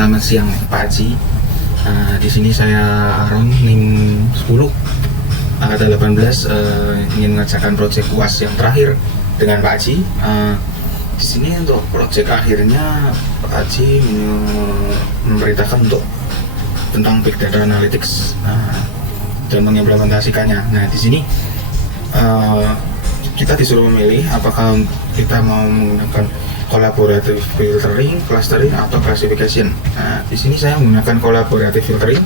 Selamat siang Pak Haji. Di sini saya Aaron NIM 10 angkatan 18 ingin mengerjakan proyek UAS yang terakhir dengan Pak Haji. Di sini untuk proyek akhirnya Pak Haji memerintahkan untuk tentang Big Data Analytics dan mengimplementasikannya. Nah, di sini kita disuruh memilih apakah kita mau menggunakan collaborative filtering, clustering, atau classification. Nah, di sini saya menggunakan collaborative filtering.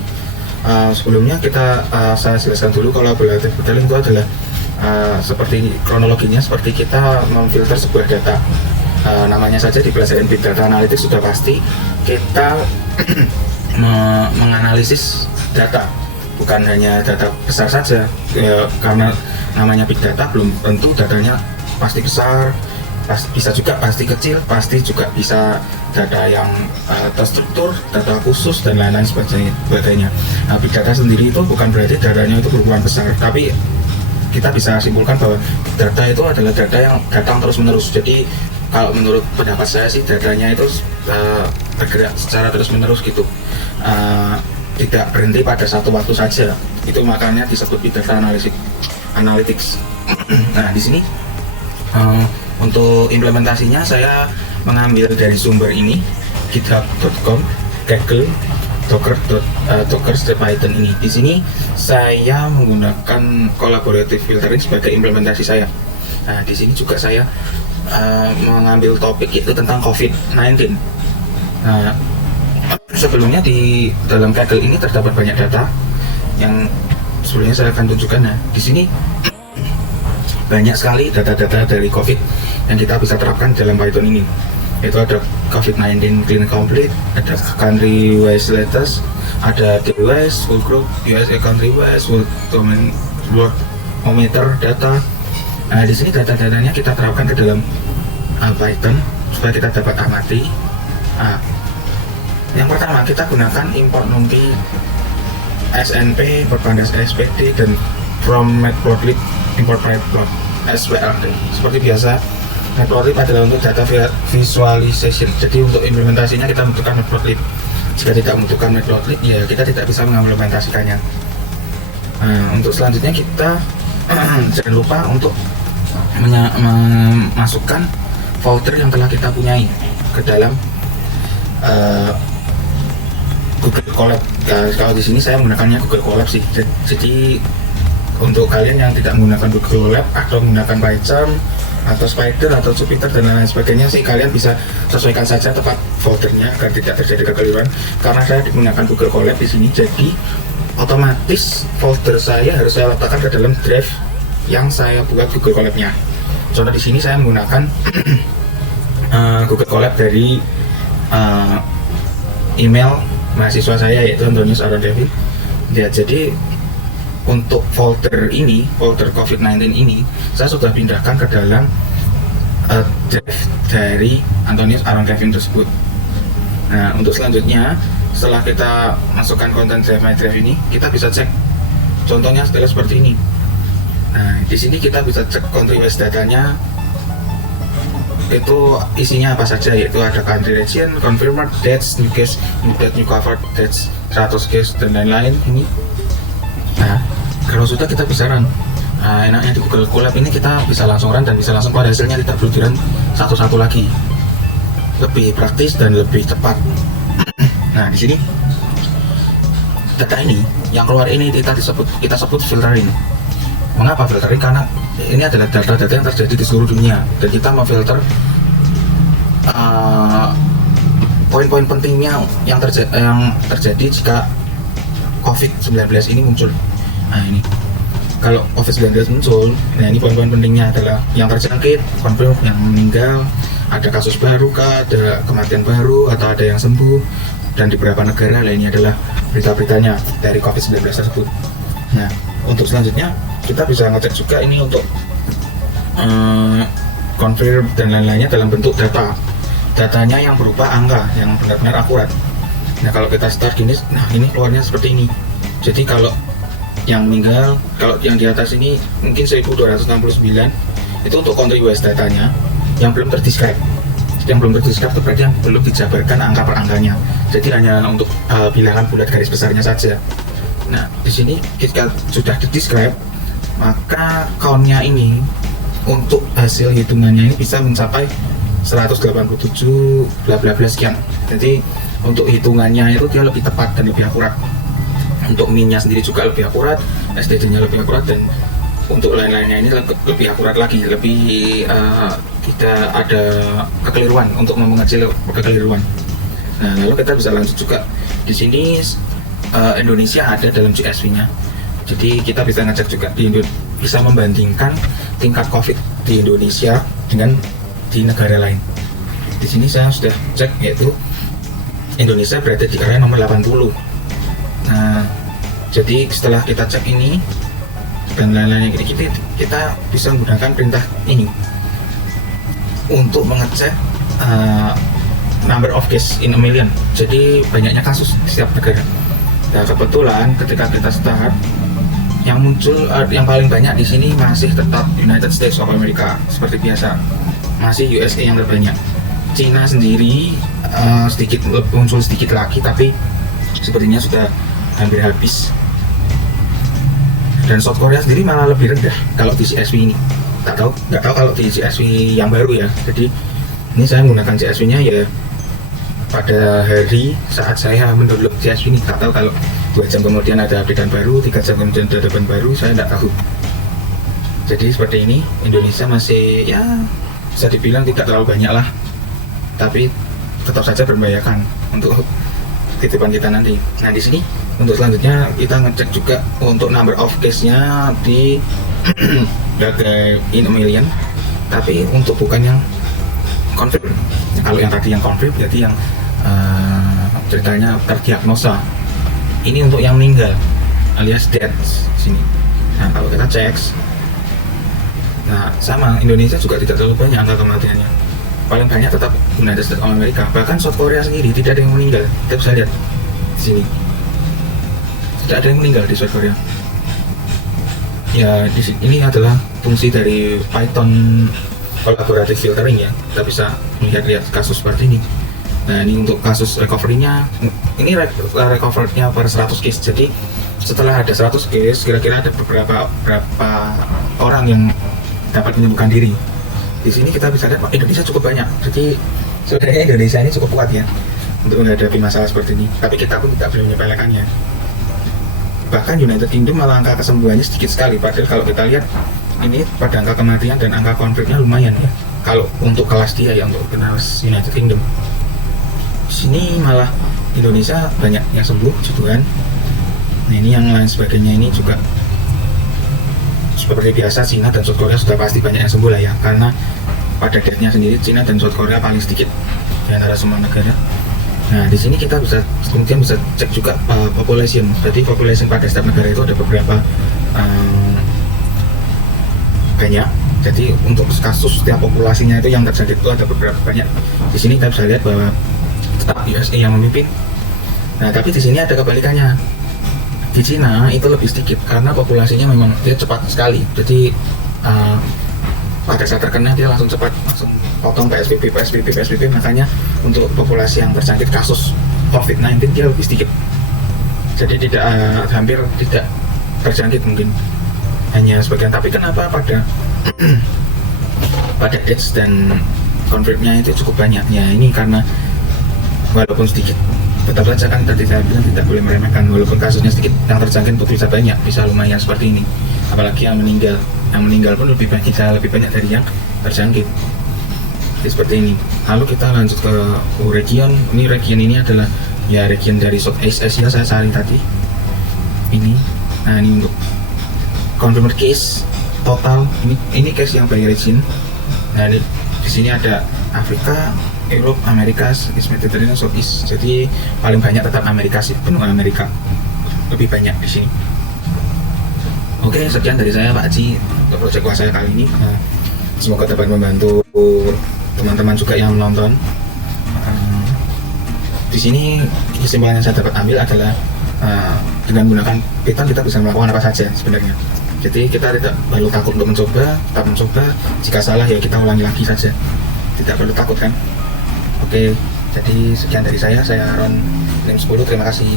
Sebelumnya saya jelaskan dulu collaborative filtering itu adalah seperti kronologinya, seperti kita memfilter sebuah data. Namanya saja di pelajaran Big Data Analytics sudah pasti kita menganalisis data, bukan hanya data besar saja. Karena namanya Big Data belum tentu datanya pasti besar. Bisa juga pasti kecil, pasti juga bisa data yang terstruktur, data khusus, dan lain-lain sebagainya. Nah, Big Data sendiri itu bukan berarti datanya itu berukuran besar, tapi kita bisa simpulkan bahwa data itu adalah data yang datang terus-menerus. Jadi kalau menurut pendapat saya sih, datanya itu bergerak secara terus-menerus gitu, tidak berhenti pada satu waktu saja. Itu makanya disebut Big Data Analytics. Nah, di sini untuk implementasinya saya mengambil dari sumber ini, github.com, Kaggle, Docker.Python ini. Di sini saya menggunakan collaborative filtering sebagai implementasi saya. Nah, di sini juga saya mengambil topik itu tentang COVID-19. Nah, sebelumnya di dalam Kaggle ini terdapat banyak data yang sebelumnya saya akan tunjukkan. Nah, di sini banyak sekali data-data dari COVID yang kita bisa terapkan dalam Python ini. Itu ada COVID-19 Clean Complete, ada Country Wise Status, ada DWS, Full Group, USA Country Wise, World Thermometer Data. Nah, di sini data-datanya kita terapkan ke dalam Python supaya kita dapat amati. Yang pertama kita gunakan import NumPy, SNP, berpandas SPD, dan from Matplotlib import Matplotlib SWLD. Seperti biasa, Matplotlib adalah untuk data visualization. Jadi untuk implementasinya kita membutuhkan Matplotlib. Jika tidak membutuhkan Matplotlib, ya kita tidak bisa mengimplementasikannya. Untuk selanjutnya kita jangan lupa untuk memasukkan folder yang telah kita punyai ke dalam Google Colab. Kalau di sini saya menggunakannya Google Colab sih. Jadi untuk kalian yang tidak menggunakan Google Colab atau menggunakan PyCharm atau Spider atau Jupyter dan lain sebagainya sih, kalian bisa sesuaikan saja tempat foldernya agar tidak terjadi kekeliruan. Karena saya menggunakan Google Colab di sini, jadi otomatis folder saya harus saya letakkan ke dalam drive yang saya buat Google Colab-nya. Contoh di sini saya menggunakan Google Colab dari email mahasiswa saya, yaitu Antonius Aaron Devin. Ya, jadi untuk folder ini, folder COVID-19 ini, saya sudah pindahkan ke dalam drive dari Antonius Aaron Devin tersebut. Nah, untuk selanjutnya, setelah kita masukkan konten drive my drive ini, kita bisa cek. Contohnya seperti ini. Nah, di sini kita bisa cek country wise datanya. Itu isinya apa saja, yaitu ada country region, confirmed, dates, new case, new date, new covered, dates, 100 case, dan lain-lain ini. Nah, kalau sudah kita bisa run. Nah, enaknya di Google Colab ini kita bisa langsung run dan bisa langsung pada hasilnya, tidak perlu di run satu-satu lagi. Lebih praktis dan lebih cepat. Nah, di sini data ini yang keluar ini kita sebut filtering. Mengapa filtering? Karena ini adalah data-data yang terjadi di seluruh dunia dan kita memfilter poin-poin pentingnya yang terjadi jika COVID-19 ini muncul. Nah, ini kalau COVID-19 muncul, nah ini poin-poin pentingnya adalah yang terjangkit, konfirm, yang meninggal, ada kasus baru kah, ada kematian baru, atau ada yang sembuh, dan di beberapa negara lainnya adalah berita-beritanya dari COVID-19 tersebut. Nah, untuk selanjutnya kita bisa ngecek juga ini untuk confirm dan lain-lainnya dalam bentuk datanya yang berupa angka yang benar-benar akurat. Nah, kalau kita start gini, nah ini keluarnya seperti ini. Jadi kalau yang meninggal, kalau yang di atas ini mungkin 1269, itu untuk country wise datanya yang belum terdescribe. Jadi yang belum terdiskap itu berarti yang belum dijabarkan angka per angkanya. Jadi hanya untuk bilangan bulat garis besarnya saja. Nah, di sini ketika sudah didescribe, maka count-nya ini untuk hasil hitungannya ini bisa mencapai 187 bla bla bla sekian. Jadi untuk hitungannya itu dia lebih tepat dan lebih akurat. Untuk min-nya sendiri juga lebih akurat, STD-nya lebih akurat, dan untuk lain-lainnya ini lebih akurat lagi, lebih tidak ada kekeliruan untuk mengecil kekeliruan. Nah, lalu kita bisa lanjut juga di sini. Indonesia ada dalam CSV-nya, jadi kita bisa ngecek juga bisa membandingkan tingkat COVID di Indonesia dengan di negara lain. Di sini saya sudah cek, yaitu Indonesia berada di area nomor 80. Nah, jadi setelah kita cek ini dan lain-lainnya, kita bisa menggunakan perintah ini untuk mengecek number of cases in a million. Jadi banyaknya kasus di setiap negara. Nah, kebetulan ketika kita start, yang muncul yang paling banyak di sini masih tetap United States of America seperti biasa, masih USA yang terbanyak. Cina sendiri muncul sedikit lagi, tapi sepertinya sudah hampir habis. Dan South Korea sendiri malah lebih rendah kalau di CSV ini. Nggak tahu kalau di CSV yang baru ya. Jadi ini saya menggunakan CSV-nya ya pada hari saat saya mendownload CSV ini. Tak tahu kalau 2 jam kemudian ada update baru, 3 jam kemudian ada update baru, saya tidak tahu. Jadi seperti ini, Indonesia masih ya bisa dibilang tidak terlalu banyak lah, tapi tetap saja berbahayakan untuk kehidupan kita nanti. Nah, di sini untuk selanjutnya kita ngecek juga untuk number of case-nya di in a million, tapi untuk bukan yang confirm. Kalau yang tadi yang confirm berarti yang ceritanya terdiagnosa. Ini untuk yang meninggal alias deaths sini. Nah, kalau kita cek, nah sama Indonesia juga tidak terlalu banyak angka kematiannya. Paling banyak tetap United States of America. Bahkan South Korea sendiri tidak ada yang meninggal. Kita bisa lihat di sini. Tidak ada yang meninggal di South Korea. Ya, ini adalah fungsi dari Python collaborative filtering ya. Kita bisa melihat kasus seperti ini. Nah, ini untuk kasus recovery-nya, ini recovery-nya per 100 case. Jadi setelah ada 100 case, kira-kira ada berapa orang yang dapat menyembuhkan diri. Di sini kita bisa lihat Indonesia cukup banyak. Jadi sebenarnya Indonesia ini cukup kuat ya untuk menghadapi masalah seperti ini. Tapi kita pun tidak boleh menyepelekannya. Bahkan United Kingdom malah angka kesembuhannya sedikit sekali. Padahal kalau kita lihat ini pada angka kematian dan angka konfliknya lumayan ya. Kalau untuk kelas dia ya, untuk kelas United Kingdom. Di sini malah Indonesia banyak yang sembuh, puji Tuhan. Nah, ini yang lain sebagainya ini juga seperti biasa. Cina dan South Korea sudah pasti banyak yang sembuh lah ya, karena pada date-nya sendiri Cina dan South Korea paling sedikit di antara semua negara. Nah, di sini kita kemudian bisa cek juga population. Jadi population pada setiap negara itu ada beberapa banyak. Jadi untuk kasus setiap populasinya itu yang terjangkit itu ada beberapa banyak. Di sini kita bisa lihat bahwa tetap USA yang memimpin. Nah, tapi di sini ada kebalikannya. Di Cina itu lebih sedikit karena populasinya memang dia cepat sekali. Jadi pada saat terkena dia langsung potong PSBB. Makanya untuk populasi yang terjangkit kasus COVID-19 dia lebih sedikit. Jadi tidak hampir tidak terjangkit, mungkin hanya sebagian. Tapi kenapa pada AIDS dan konfliknya itu cukup banyak? Ya, ini karena walaupun sedikit, tetap saja kan tadi saya bilang tidak boleh meremehkan. Walaupun kasusnya sedikit, yang terjangkit pun bisa banyak, bisa lumayan seperti ini. Apalagi yang meninggal pun lebih banyak dari yang terjangkit. Jadi seperti ini. Lalu kita lanjut ke region. Region ini adalah ya region dari Southeast Asia saya cari tadi. Ini. Nah, ini untuk confirmed case total. Ini case yang by region. Nah, di sini ada Afrika, Europe, Amerika, East Mediterranean, Southeast. Jadi paling banyak tetap Amerika sih, benua Amerika lebih banyak di sini. Oke, sekian dari saya Pak Haji untuk proyek saya kali ini. Semoga dapat membantu teman-teman juga yang menonton. Di sini kesimpulan yang saya dapat ambil adalah dengan menggunakan Python kita bisa melakukan apa saja sebenarnya. Jadi kita tidak perlu takut untuk mencoba, tetap mencoba. Jika salah ya kita ulangi lagi saja. Tidak perlu takut kan. Oke, jadi sekian dari saya Aaron NIM 10, terima kasih.